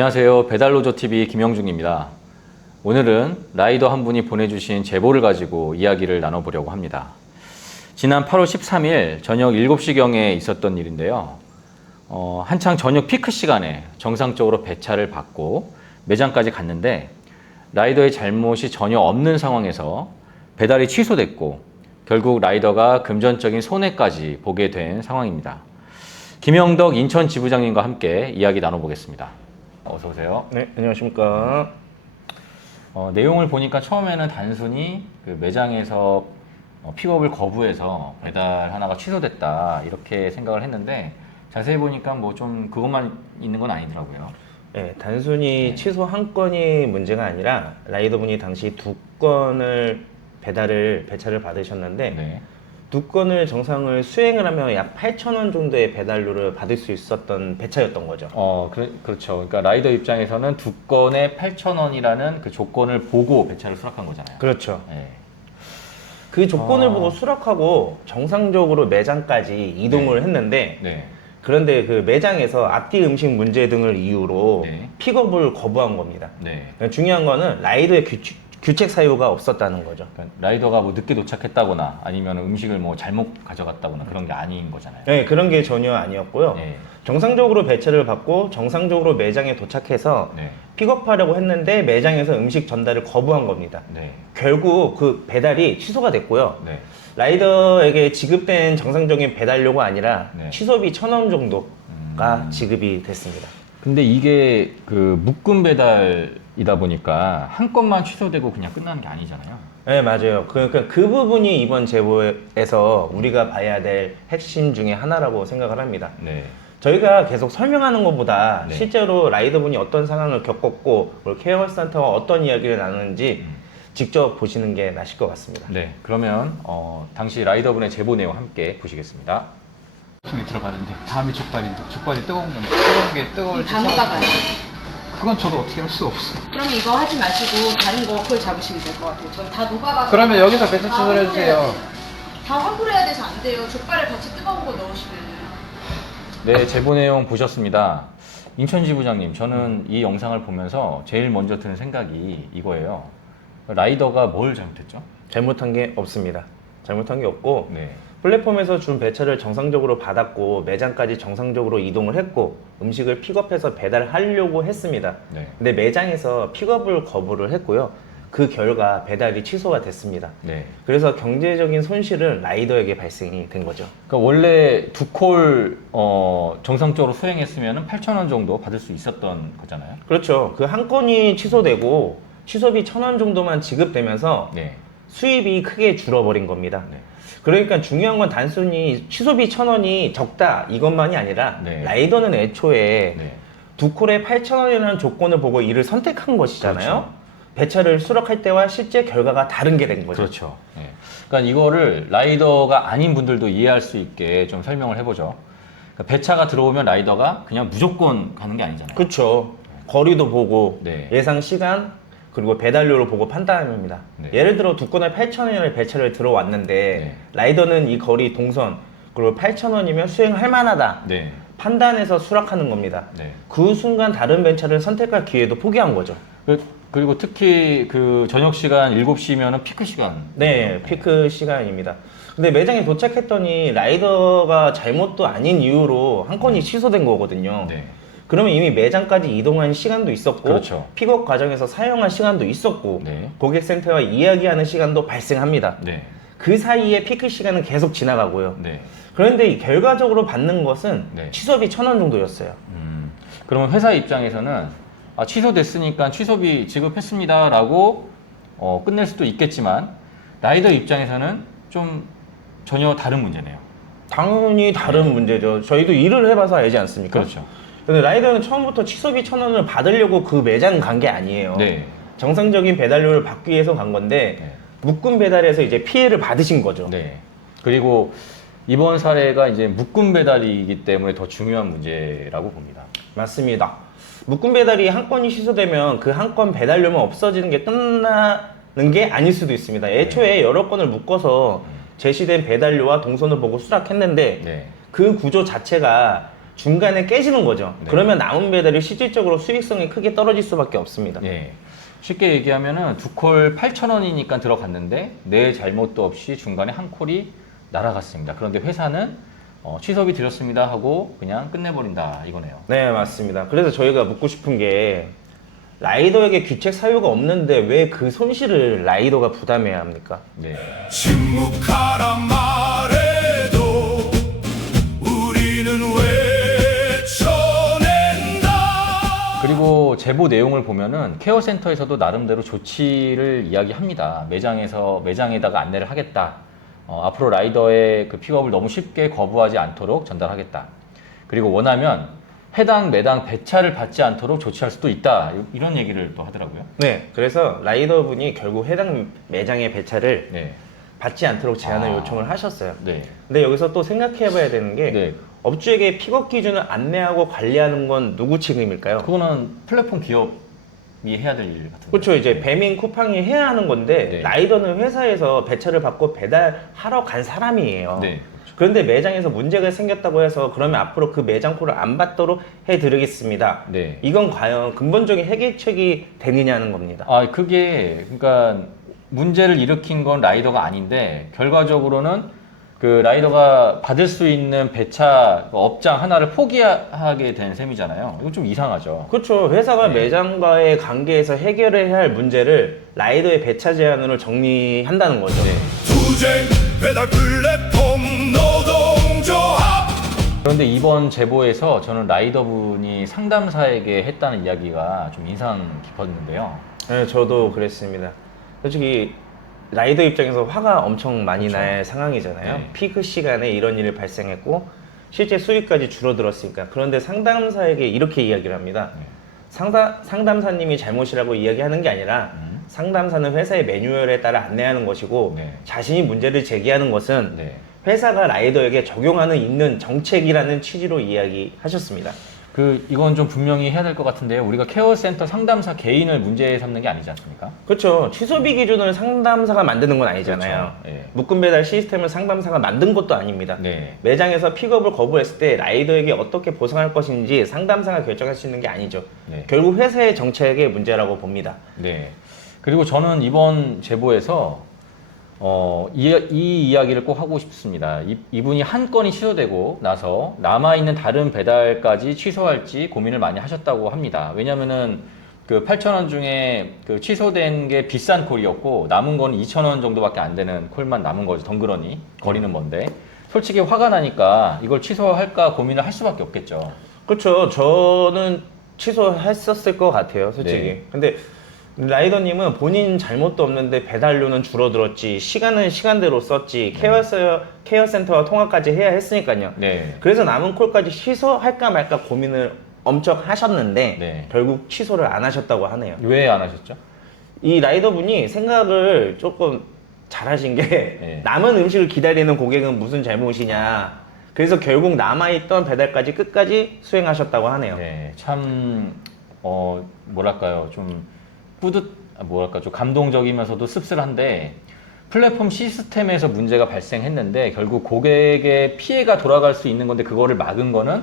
안녕하세요. 배달로조TV 김영중입니다. 오늘은 라이더 한 분이 보내주신 제보를 가지고 이야기를 나눠보려고 합니다. 지난 8월 13일 저녁 7시경에 있었던 일인데요. 한창 저녁 피크 시간에 정상적으로 배차를 받고 매장까지 갔는데 라이더의 잘못이 전혀 없는 상황에서 배달이 취소됐고 결국 라이더가 금전적인 손해까지 보게 된 상황입니다. 김영덕 인천 지부장님과 함께 이야기 나눠보겠습니다. 어서 오세요. 네, 안녕하십니까. 내용을 보니까 처음에는 단순히 그 매장에서 픽업을 거부해서 배달 하나가 취소됐다 이렇게 생각을 했는데 자세히 보니까 뭐 좀 그것만 있는 건 아니더라고요. 네, 단순히 취소 한 건이 문제가 아니라 라이더분이 당시 두 건을 배차를 받으셨는데 네. 두 건을 정상을 수행을 하면 약 8,000원 정도의 배달료를 받을 수 있었던 배차였던 거죠. 그렇죠. 그러니까 라이더 입장에서는 두 건에 8,000원이라는 그 조건을 보고 배차를 수락한 거잖아요. 그렇죠. 네. 그 조건을 보고 수락하고 정상적으로 매장까지 이동을 했는데 네. 그런데 그 매장에서 앞뒤 음식 문제 등을 이유로 네. 픽업을 거부한 겁니다. 네. 중요한 거는 라이더의 규책 사유가 없었다는 거죠. 그러니까 라이더가 뭐 늦게 도착했다거나 아니면 음식을 뭐 잘못 가져갔다거나 그런 게 아닌 거잖아요. 네, 그런 게 전혀 아니었고요. 네. 정상적으로 배차를 받고 정상적으로 매장에 도착해서 네. 픽업하려고 했는데 매장에서 음식 전달을 거부한 겁니다. 네. 결국 그 배달이 취소가 됐고요. 네. 라이더에게 지급된 정상적인 배달료가 아니라 네. 취소비 1,000원 정도가 지급이 됐습니다. 근데 이게 그 묶음 배달이다 보니까 한 건만 취소되고 그냥 끝나는 게 아니잖아요. 네, 맞아요. 그러니까 그 부분이 이번 제보에서 우리가 봐야 될 핵심 중에 하나라고 생각을 합니다. 네. 저희가 계속 설명하는 것보다 네. 실제로 라이더분이 어떤 상황을 겪었고 케어센터와 어떤 이야기를 나누는지 직접 보시는 게 나실 것 같습니다. 네. 그러면 당시 라이더분의 제보 내용 함께 보시겠습니다. 통에 들어가는데 다음이 족발인데 족발이 뜨거운 건데 뜨거운 게 뜨거울 때 다 녹아가요. 그건 저도 어떻게 할 수가 없어. 그럼 이거 하지 마시고 다른 거 그걸 잡으시면 될 것 같아요. 전 다 녹아가지고. 그러면 여기서 배차 다 취소를 해주세요. 환불해야 돼요. 다 환불해야 돼서 안 돼요. 족발을 같이 뜨거운 거 넣으시면. 네, 제보 내용 보셨습니다. 인천 지부장님, 저는 이 영상을 보면서 제일 먼저 드는 생각이 이거예요. 라이더가 뭘 잘못했죠? 잘못한 게 없습니다. 잘못한 게 없고 네. 플랫폼에서 준 배차를 정상적으로 받았고 매장까지 정상적으로 이동을 했고 음식을 픽업해서 배달하려고 했습니다. 네. 근데 매장에서 픽업을 거부를 했고요. 그 결과 배달이 취소가 됐습니다. 네. 그래서 경제적인 손실은 라이더에게 발생이 된 거죠. 그러니까 원래 두 콜 정상적으로 수행했으면 8,000원 정도 받을 수 있었던 거잖아요. 그렇죠. 그 한 건이 취소되고 취소비 1,000원 정도만 지급되면서 네. 수입이 크게 줄어버린 겁니다. 네. 그러니까 중요한 건 단순히 취소비 1,000원이 적다 이것만이 아니라 네. 라이더는 애초에 네. 두 콜에 8,000원이라는 조건을 보고 이를 선택한 것이잖아요. 그렇죠. 배차를 수락할 때와 실제 결과가 다른 게 된 거죠. 그렇죠. 네. 그러니까 이거를 라이더가 아닌 분들도 이해할 수 있게 좀 설명을 해보죠. 그러니까 배차가 들어오면 라이더가 그냥 무조건 가는 게 아니잖아요. 그렇죠. 거리도 보고 네. 예상 시간 그리고 배달료를 보고 판단합니다. 네. 예를 들어 두 건에 8,000원의 배차를 들어왔는데 네. 라이더는 이 거리 동선 그리고 8,000원이면 수행할 만하다 네. 판단해서 수락하는 겁니다. 네. 그 순간 다른 배차를 선택할 기회도 포기한 거죠. 그리고 특히 그 저녁 시간 7시면은 피크 시간. 네, 피크 시간입니다. 근데 매장에 도착했더니 라이더가 잘못도 아닌 이유로 한 건이 취소된 거거든요. 네. 그러면 이미 매장까지 이동한 시간도 있었고 그렇죠. 픽업 과정에서 사용한 시간도 있었고 네. 고객센터와 이야기하는 시간도 발생합니다. 네. 그 사이에 피크 시간은 계속 지나가고요. 네. 그런데 이 결과적으로 받는 것은 네. 취소비 1,000원 정도였어요. 그러면 회사 입장에서는 취소됐으니까 취소비 지급했습니다라고 끝낼 수도 있겠지만 라이더 입장에서는 좀 전혀 다른 문제네요. 당연히 다른 문제죠. 저희도 일을 해봐서 알지 않습니까? 그렇죠. 근데 라이더는 처음부터 취소비 1,000원을 받으려고 그 매장 간 게 아니에요. 네. 정상적인 배달료를 받기 위해서 간 건데 네. 묶음 배달에서 이제 피해를 받으신 거죠. 네. 그리고 이번 사례가 이제 묶음 배달이기 때문에 더 중요한 문제라고 봅니다. 맞습니다. 묶음 배달이 한 건이 취소되면 그 한 건 배달료만 없어지는 게 끝나는 게 아닐 수도 있습니다. 애초에 여러 건을 묶어서 제시된 배달료와 동선을 보고 수락했는데 네. 그 구조 자체가 중간에 깨지는 거죠. 네. 그러면 남은 배달이 실질적으로 수익성이 크게 떨어질 수밖에 없습니다. 예. 쉽게 얘기하면은 두 콜 8,000원이니까 들어갔는데 내 잘못도 없이 중간에 한 콜이 날아갔습니다. 그런데 회사는 취소비 드렸습니다 하고 그냥 끝내버린다 이거네요. 네, 맞습니다. 그래서 저희가 묻고 싶은 게 라이더에게 규책 사유가 없는데 왜 그 손실을 라이더가 부담해야 합니까? 네. 침묵하라 말해도 우리는 외쳐낸다. 그리고 제보 내용을 보면은 케어센터에서도 나름대로 조치를 이야기합니다. 매장에다가 안내를 하겠다. 앞으로 라이더의 그 픽업을 너무 쉽게 거부하지 않도록 전달하겠다. 그리고 원하면 해당 매당 배차를 받지 않도록 조치할 수도 있다. 이런 얘기를 또 하더라고요. 네, 그래서 라이더분이 결국 해당 매장의 배차를 네. 받지 않도록 제안을 아. 요청을 하셨어요. 네. 근데 여기서 또 생각해 봐야 되는 게 네. 업주에게 픽업 기준을 안내하고 관리하는 건 누구 책임일까요? 그거는 플랫폼 기업이 해야 될 일 같은데. 그렇죠. 이제 배민 쿠팡이 해야 하는 건데 네. 라이더는 회사에서 배차를 받고 배달하러 간 사람이에요. 네. 그런데 매장에서 문제가 생겼다고 해서 그러면 앞으로 그 매장 콜을 안 받도록 해드리겠습니다. 네. 이건 과연 근본적인 해결책이 되느냐는 겁니다. 그게 그러니까 문제를 일으킨 건 라이더가 아닌데 결과적으로는 그 라이더가 받을 수 있는 배차 업장 하나를 포기하게 된 셈이잖아요. 이거 좀 이상하죠. 그렇죠. 회사가 네. 매장과의 관계에서 해결해야 할 문제를 라이더의 배차 제한으로 정리한다는 거죠. 네. 투쟁 배달 플랫폼 노동조합. 그런데 이번 제보에서 저는 라이더분이 상담사에게 했다는 이야기가 좀 인상 깊었는데요. 네, 저도 그랬습니다. 솔직히 라이더 입장에서 화가 엄청 많이 그렇죠. 날 상황이잖아요. 네. 피크 시간에 이런 일이 발생했고 실제 수익까지 줄어들었으니까. 그런데 상담사에게 이렇게 이야기를 합니다. 네. 상담사님이 잘못이라고 이야기하는 게 아니라 상담사는 회사의 매뉴얼에 따라 안내하는 것이고 네. 자신이 문제를 제기하는 것은 네. 회사가 라이더에게 적용하는 있는 정책이라는 취지로 이야기하셨습니다. 이건 좀 분명히 해야 될 것 같은데요. 우리가 케어센터 상담사 개인을 문제 삼는 게 아니지 않습니까? 그렇죠. 취소비 기준을 상담사가 만드는 건 아니잖아요. 그렇죠. 예. 묶음 배달 시스템을 상담사가 만든 것도 아닙니다. 네. 매장에서 픽업을 거부했을 때 라이더에게 어떻게 보상할 것인지 상담사가 결정할 수 있는 게 아니죠. 네. 결국 회사의 정책의 문제라고 봅니다. 네. 그리고 저는 이번 제보에서 이 이야기를 꼭 하고 싶습니다. 이분이 한 건이 취소되고 나서 남아있는 다른 배달까지 취소할지 고민을 많이 하셨다고 합니다. 왜냐면은 그 8,000원 중에 그 취소된 게 비싼 콜이었고 남은 건 2,000원 정도밖에 안 되는 콜만 남은 거죠. 덩그러니 거리는 먼데. 솔직히 화가 나니까 이걸 취소할까 고민을 할 수밖에 없겠죠. 그렇죠. 저는 취소했었을 것 같아요, 솔직히. 네. 근데 라이더님은 본인 잘못도 없는데 배달료는 줄어들었지, 시간은 시간대로 썼지, 케어센터와 통화까지 해야 했으니까요. 네. 그래서 남은 콜까지 취소할까 말까 고민을 엄청 하셨는데 네. 결국 취소를 안 하셨다고 하네요. 왜 안 하셨죠? 이 라이더분이 생각을 조금 잘하신 게 네. 남은 음식을 기다리는 고객은 무슨 잘못이냐. 그래서 결국 남아있던 배달까지 끝까지 수행하셨다고 하네요. 네. 참 뭐랄까요? 좀 좀 감동적이면서도 씁쓸한데 플랫폼 시스템에서 문제가 발생했는데 결국 고객의 피해가 돌아갈 수 있는 건데 그거를 막은 거는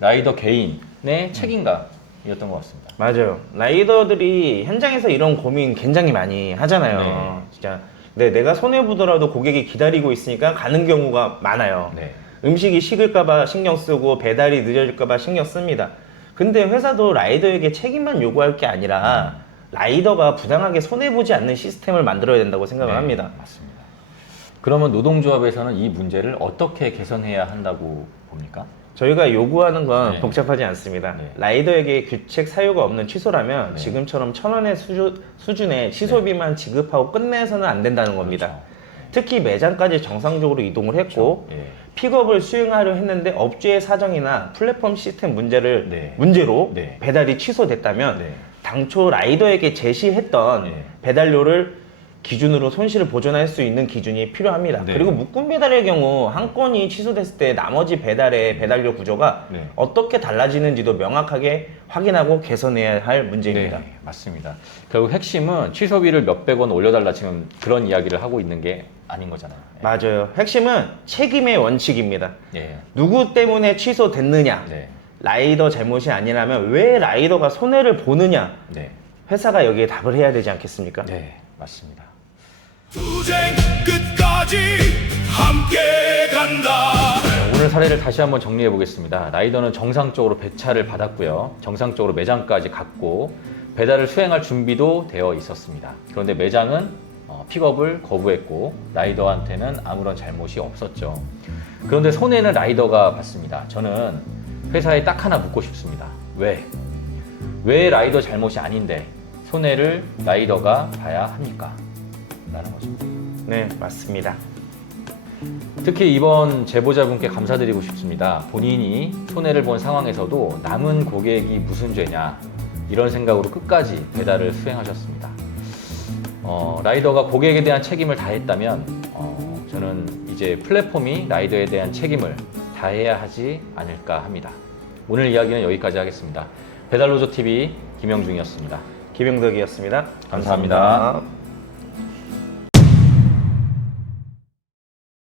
라이더 개인의 책임감이었던 것 같습니다. 맞아요. 라이더들이 현장에서 이런 고민 굉장히 많이 하잖아요. 네. 진짜. 근데 내가 손해보더라도 고객이 기다리고 있으니까 가는 경우가 많아요. 네. 음식이 식을까봐 신경 쓰고 배달이 늦어질까봐 신경 씁니다. 근데 회사도 라이더에게 책임만 요구할 게 아니라 라이더가 부당하게 손해보지 않는 시스템을 만들어야 된다고 생각을 네, 합니다. 맞습니다. 그러면 노동조합에서는 이 문제를 어떻게 개선해야 한다고 봅니까? 저희가 요구하는 건 네. 복잡하지 않습니다. 네. 라이더에게 규책 사유가 없는 취소라면 네. 지금처럼 1,000원의 수준의 취소비만 지급하고 끝내서는 안 된다는 겁니다. 그렇죠. 특히 매장까지 정상적으로 이동을 했고 예. 픽업을 수행하려 했는데 업주의 사정이나 플랫폼 시스템 네. 문제로 네. 배달이 취소됐다면 네. 당초 라이더에게 제시했던 네. 배달료를 기준으로 손실을 보존할 수 있는 기준이 필요합니다. 네. 그리고 묶음 배달의 경우 한 건이 취소됐을 때 나머지 배달의 배달료 구조가 네. 어떻게 달라지는지도 명확하게 확인하고 개선해야 할 문제입니다. 네, 맞습니다. 결국 핵심은 취소비를 몇백 원 올려달라 지금 그런 이야기를 하고 있는 게 아닌 거잖아요. 맞아요. 핵심은 책임의 원칙입니다. 예. 누구 때문에 취소됐느냐, 네. 라이더 잘못이 아니라면 왜 라이더가 손해를 보느냐, 네. 회사가 여기에 답을 해야 되지 않겠습니까? 네, 맞습니다. 투쟁 끝까지 함께 간다. 오늘 사례를 다시 한번 정리해 보겠습니다. 라이더는 정상적으로 배차를 받았고요. 정상적으로 매장까지 갔고 배달을 수행할 준비도 되어 있었습니다. 그런데 매장은 픽업을 거부했고 라이더한테는 아무런 잘못이 없었죠. 그런데 손해는 라이더가 봤습니다. 저는 회사에 딱 하나 묻고 싶습니다. 왜? 왜 라이더 잘못이 아닌데 손해를 라이더가 봐야 합니까? 라는 거죠. 네, 맞습니다. 특히 이번 제보자분께 감사드리고 싶습니다. 본인이 손해를 본 상황에서도 남은 고객이 무슨 죄냐 이런 생각으로 끝까지 배달을 수행하셨습니다. 라이더가 고객에 대한 책임을 다했다면 저는 이제 플랫폼이 라이더에 대한 책임을 다해야 하지 않을까 합니다. 오늘 이야기는 여기까지 하겠습니다. 배달노조TV 김영중이었습니다. 김영덕이었습니다. 감사합니다.